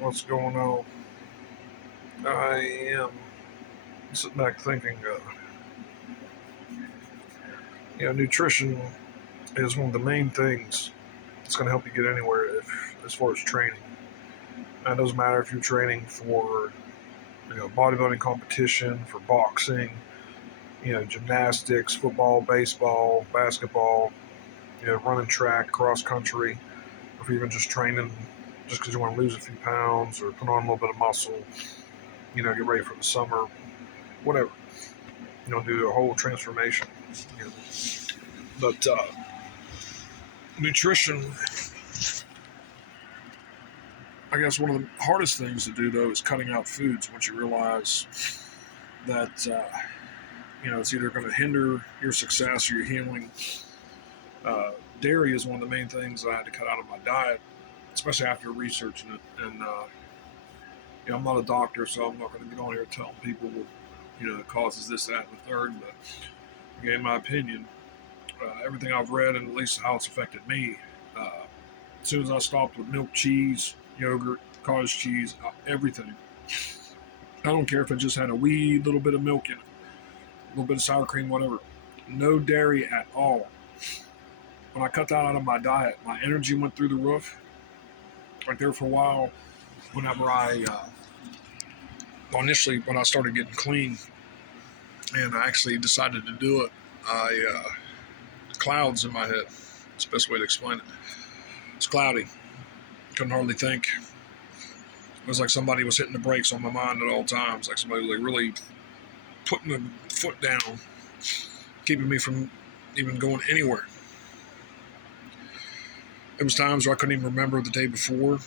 What's going on? I am sitting back thinking, nutrition is one of the main things that's going to help you get anywhere as far as training. And it doesn't matter if you're training for, bodybuilding competition, for boxing, gymnastics, football, baseball, basketball, running track, cross country, or if you're even just training just because you want to lose a few pounds or put on a little bit of muscle, get ready for the summer, whatever. Do a whole transformation. You know. But nutrition, I guess one of the hardest things to do though is cutting out foods once you realize that it's either going to hinder your success or your healing. Dairy is one of the main things that I had to cut out of my diet, especially after researching it. And I'm not a doctor, so I'm not going to get on here telling people, it causes this, that, and the third. But again, in my opinion, everything I've read and at least how it's affected me. As soon as I stopped with milk, cheese, yogurt, cottage cheese, everything. I don't care if it just had a wee little bit of milk in it, a little bit of sour cream, whatever. No dairy at all. When I cut that out of my diet, my energy went through the roof. Right there for a while, whenever initially when I started getting clean, and I actually decided to do it, clouds in my head. It's the best way to explain it. It's cloudy. Couldn't hardly think. It was like somebody was hitting the brakes on my mind at all times. Like somebody was like really putting the foot down, keeping me from even going anywhere. It was times where I couldn't even remember the day before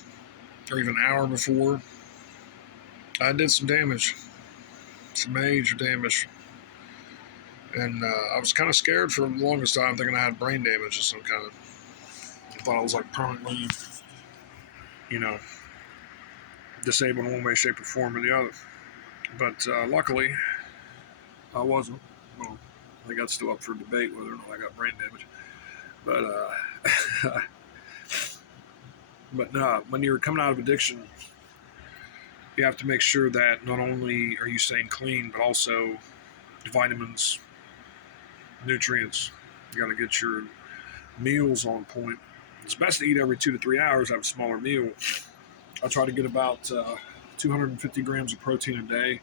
or even an hour before. I did some damage, some major damage. And I was kind of scared for the longest time, thinking I had brain damage of some kind. I thought I was like permanently, disabled in one way, shape, or form or the other. But luckily, I wasn't. Well, I think that's still up for debate whether or not I got brain damage. But when you're coming out of addiction, you have to make sure that not only are you staying clean, but also vitamins, nutrients. You got to get your meals on point. It's best to eat every 2 to 3 hours, have a smaller meal. I try to get about 250 grams of protein a day.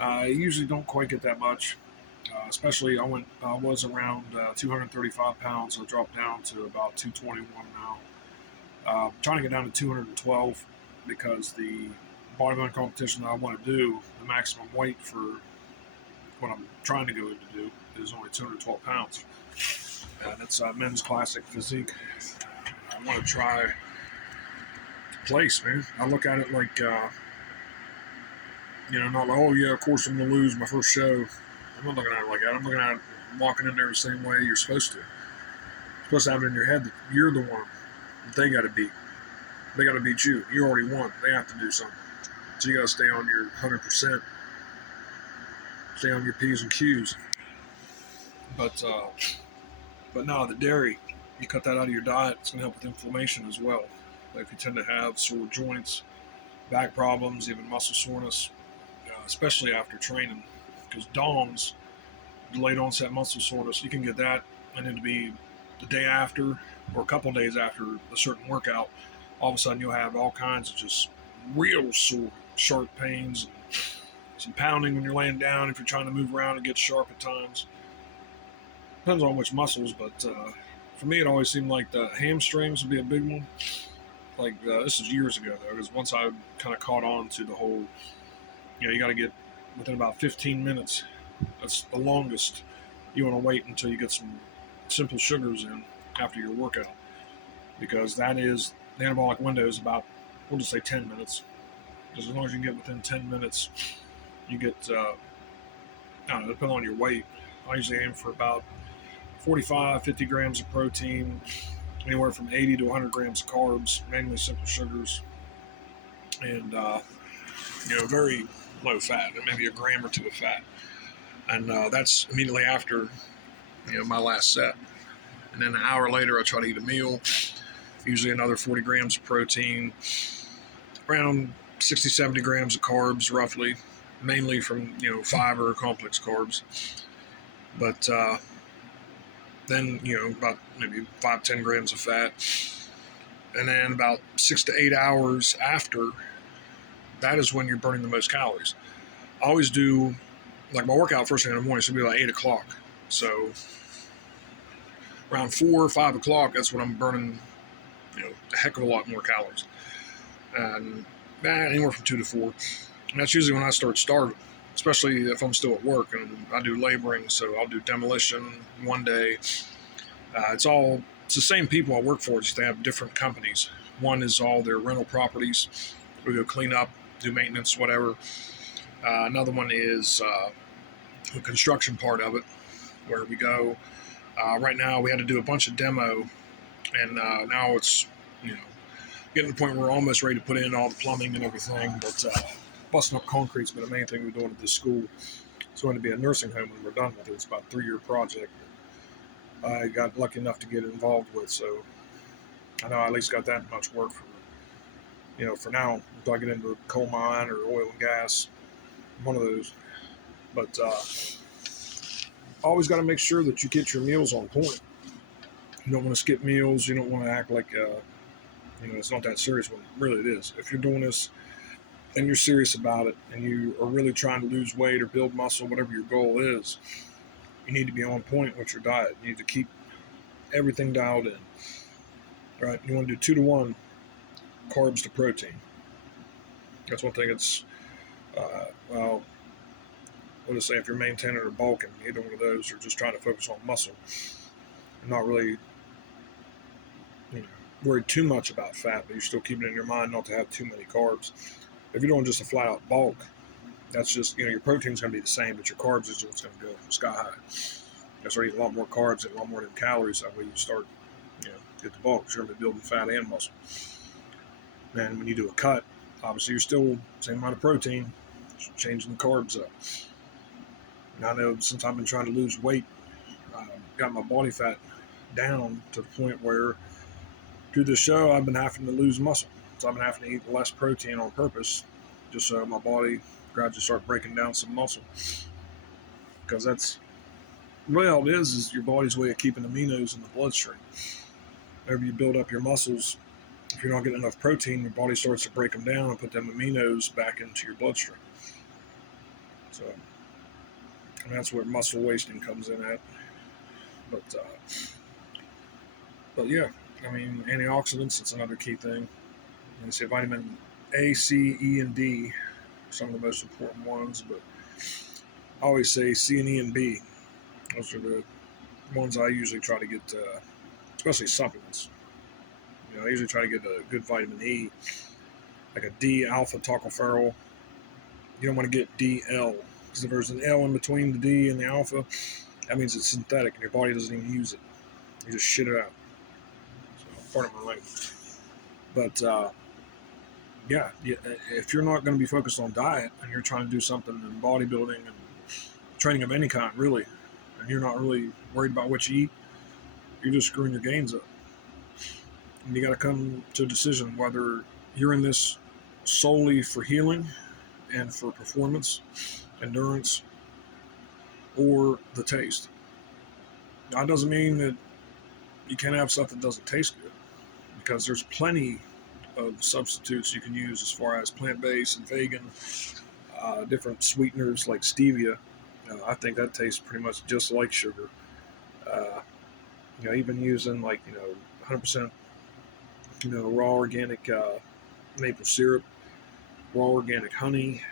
I usually don't quite get that much, especially I was around 235 pounds, so I dropped down to about 221 now. Trying to get down to 212 because the bodybuilding competition that I want to do, the maximum weight for what I'm trying to go in to do is only 212 pounds. And it's a men's classic physique. I want to try to place, man. I look at it like, not like, oh yeah, of course I'm going to lose my first show. I'm not looking at it like that. I'm looking at it walking in there the same way you're supposed to. You're supposed to have it in your head that you're the one that they got to beat. They got to beat you. You already won. They have to do something. So you got to stay on your 100%. Stay on your P's and Q's. But no, the dairy, you cut that out of your diet, it's going to help with inflammation as well. Like if you tend to have sore joints, back problems, even muscle soreness, especially after training, because DOMS, delayed onset muscle soreness, you can get that, and it'll be the day after or a couple days after a certain workout. All of a sudden you'll have all kinds of just real sore, sharp pains, and some pounding when you're laying down if you're trying to move around and get sharp at times. Depends on which muscles, but for me it always seemed like the hamstrings would be a big one. Like this is years ago though, because once I kind of caught on to the whole, you got to get within about 15 minutes. That's the longest you want to wait until you get some simple sugars in after your workout, because that is the anabolic window is about, we'll just say 10 minutes. Because as long as you can get within 10 minutes, you get, depending on your weight, I usually aim for about 45, 50 grams of protein, anywhere from 80 to 100 grams of carbs, mainly simple sugars, and, very low fat, and maybe a gram or two of fat. And that's immediately after, my last set. And then an hour later, I try to eat a meal, usually another 40 grams of protein, around 60, 70 grams of carbs roughly, mainly from, fiber or complex carbs. But then, about maybe 5, 10 grams of fat. And then about 6 to 8 hours after, that is when you're burning the most calories. I always do, like my workout first thing in the morning, should be like 8 o'clock. So around 4 or 5 o'clock, that's when I'm burning, a heck of a lot more calories. And anywhere from 2 to 4. And that's usually when I start starving, especially if I'm still at work and I do laboring. So I'll do demolition one day. It's the same people I work for, just they have different companies. One is all their rental properties. We go clean up, do maintenance, whatever. Another one is the construction part of it, where we go. Right now, we had to do a bunch of demo, and now it's, getting to the point where we're almost ready to put in all the plumbing and everything. But busting up concrete's been the main thing we're doing at this school. It's going to be a nursing home when we're done with it. It's about a 3-year project. I got lucky enough to get involved with, so I know I at least got that much work for now, until I get into a coal mine or oil and gas, one of those. But always got to make sure that you get your meals on point. You don't want to skip meals. You don't want to act like, it's not that serious when really it is. If you're doing this and you're serious about it and you are really trying to lose weight or build muscle, whatever your goal is, you need to be on point with your diet. You need to keep everything dialed in. Right? You want to do 2 to 1 carbs to protein. That's one thing. It's what do I say? If you're maintaining or bulking, either one of those, or just trying to focus on muscle, and not really, worried too much about fat, but you're still keeping it in your mind not to have too many carbs. If you're doing just a flat out bulk, that's just, your protein's going to be the same, but your carbs is just going to go sky high. That's why you eat a lot more carbs and a lot more than calories. That way you start, get the bulk. You're going to be building fat and muscle. And when you do a cut, obviously you're still same amount of protein, just changing the carbs up. And I know since I've been trying to lose weight, got my body fat down to the point where through the show I've been having to lose muscle. So I've been having to eat less protein on purpose, just so my body gradually start breaking down some muscle. Because that's really all it is your body's way of keeping aminos in the bloodstream. Whenever you build up your muscles, if you're not getting enough protein, your body starts to break them down and put them aminos back into your bloodstream. So, and that's where muscle wasting comes in at. But yeah, antioxidants, it's another key thing. You say vitamin A, C, E, and D are some of the most important ones, but I always say C and E and B. Those are the ones I usually try to get, especially supplements. I usually try to get a good vitamin E, like a D alpha tocopherol. You don't want to get DL, because if there's an L in between the D and the alpha, that means it's synthetic and your body doesn't even use it. You just shit it out. So, pardon my language. But if you're not going to be focused on diet and you're trying to do something in bodybuilding and training of any kind, really, and you're not really worried about what you eat, you're just screwing your gains up. And you got to come to a decision whether you're in this solely for healing and for performance, endurance, or the taste. Now, it doesn't mean that you can't have stuff that doesn't taste good, because there's plenty of substitutes you can use as far as plant-based and vegan, different sweeteners like stevia. I think that tastes pretty much just like sugar. Even using 100% raw organic maple syrup, raw organic honey,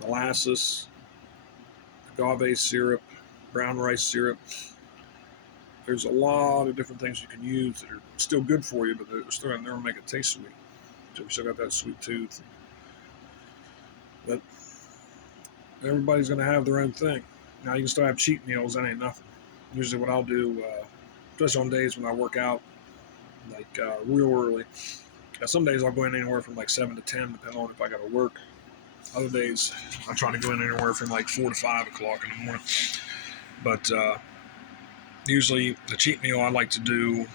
molasses, agave syrup, brown rice syrup. There's a lot of different things you can use that are still good for you, but they're still going to never make it taste sweet. So you still got that sweet tooth. But everybody's going to have their own thing. Now, you can still have cheat meals. That ain't nothing. Usually what I'll do, especially on days when I work out, real early. Some days I'll go in anywhere from 7 to 10, depending on if I got to work. Other days I try to go in anywhere from 4 to 5 o'clock in the morning. But usually the cheat meal I like to do,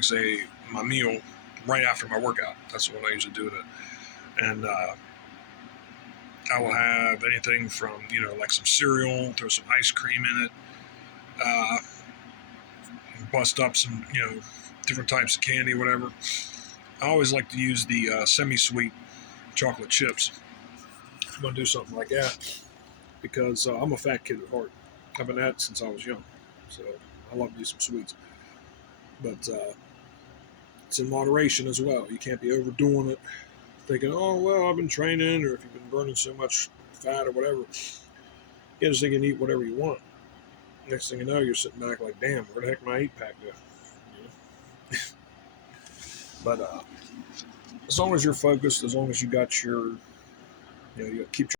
say my meal, right after my workout. That's when I usually do it. And I will have anything from, like some cereal, throw some ice cream in it, bust up some, different types of candy, whatever. I always like to use the semi-sweet chocolate chips. I'm going to do something like that because I'm a fat kid at heart. I've been that since I was young. So I love to do some sweets. But it's in moderation as well. You can't be overdoing it, thinking, oh, well, I've been training, or if you've been burning so much fat or whatever. You just think you can eat whatever you want. Next thing you know, you're sitting back like, damn, where the heck my 8-pack go? But as long as you're focused, as long as you got your, you keep